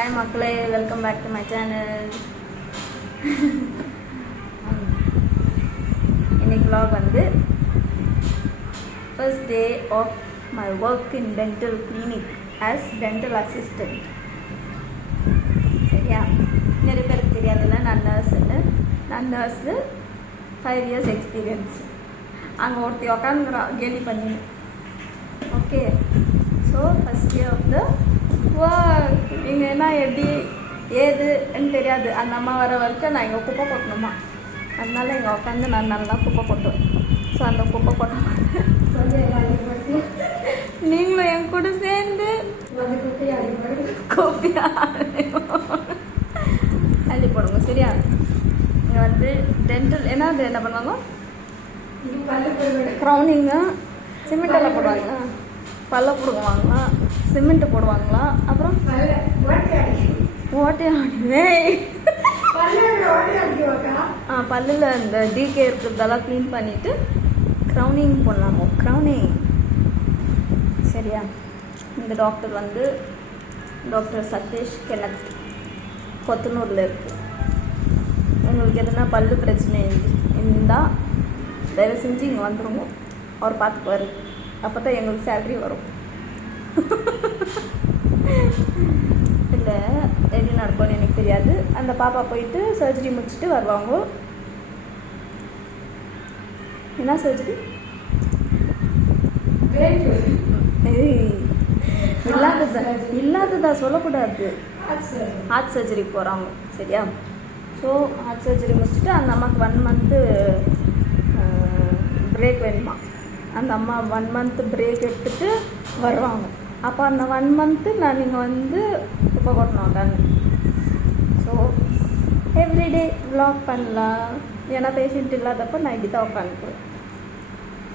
Hi மக்களே, welcome back to my channel. இன்னைக்கு vlog வந்து first day of my work in dental clinic as dental assistant. சரியா? நிறைய பேருக்கு தெரியாதுல்ல, நான் நர்ஸு 5 years எக்ஸ்பீரியன்ஸ். அங்கே ஒருத்தி உக்காந்துக்கிறா கேலி பண்ணி. Okay, so first day of the work. நீங்கள் என்ன எப்படி ஏதுன்னு தெரியாது. அந்த அம்மா வர வரைக்கும் நான் இங்கே குப்பை கொட்டணுமா, அதனால இங்கே உட்காந்து நான் நல்லா குப்பை கொட்டுவேன். ஸோ அந்த குப்பை கொட்ட நீங்களும் என் கூட சேர்ந்து கோப்பியா அள்ளி போடுங்க. சரியா? இங்கே வந்து டென்டல் என்ன பண்ணுவாங்க? க்ரௌனிங்கு சிமெண்டெல்லாம் போடுவாங்களா, பல்ல போடுவாங்களா, சிமெண்ட்டு போடுவாங்களா, அப்புறம் ஓட்டை ஆடுவே பல்லில் இந்த டிகே இருக்கிறதெல்லாம் க்ளீன் பண்ணிவிட்டு க்ரௌனிங் பண்ணலாமோ, க்ரௌனிங். சரியா? இந்த டாக்டர் வந்து டாக்டர் சதீஷ் கெனத், கொத்தனூரில் இருக்குது. உங்களுக்கு எதுனா பல்லு பிரச்சனை இருந்தால் தயவு செஞ்சு இங்கே வந்துடுங்க, அவர் பார்த்துக்குவார். அப்போ தான் எங்களுக்கு சேலரி வரும். இல்லை எப்படி நடக்கும்னு எனக்கு தெரியாது. அந்த பாப்பா போயிட்டு சர்ஜரி முடிச்சுட்டு வருவாங்க. என்ன சர்ஜரி? இல்லாததா சொல்லக்கூடாது. ஹார்ட் சர்ஜரி போகிறாங்க. சரியா? ஸோ ஹார்ட் சர்ஜரி முடிச்சுட்டு அந்த அம்மாவுக்கு 1 month பிரேக் வேணுமா. அந்த அம்மா 1 month பிரேக் எடுத்துகிட்டு வருவாங்க. அப்போ அந்த 1 month நான் நீங்கள் வந்து குப்பை கொட்டணும் உட்காந்து. ஸோ எவ்ரிடே வ்ளாக் பண்ணலாம். ஏன்னா பேஷண்ட் இல்லாதப்போ நான் இப்படி தான் உட்காந்துக்குவேன்.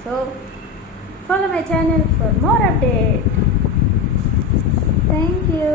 So follow my channel for more update. Thank you.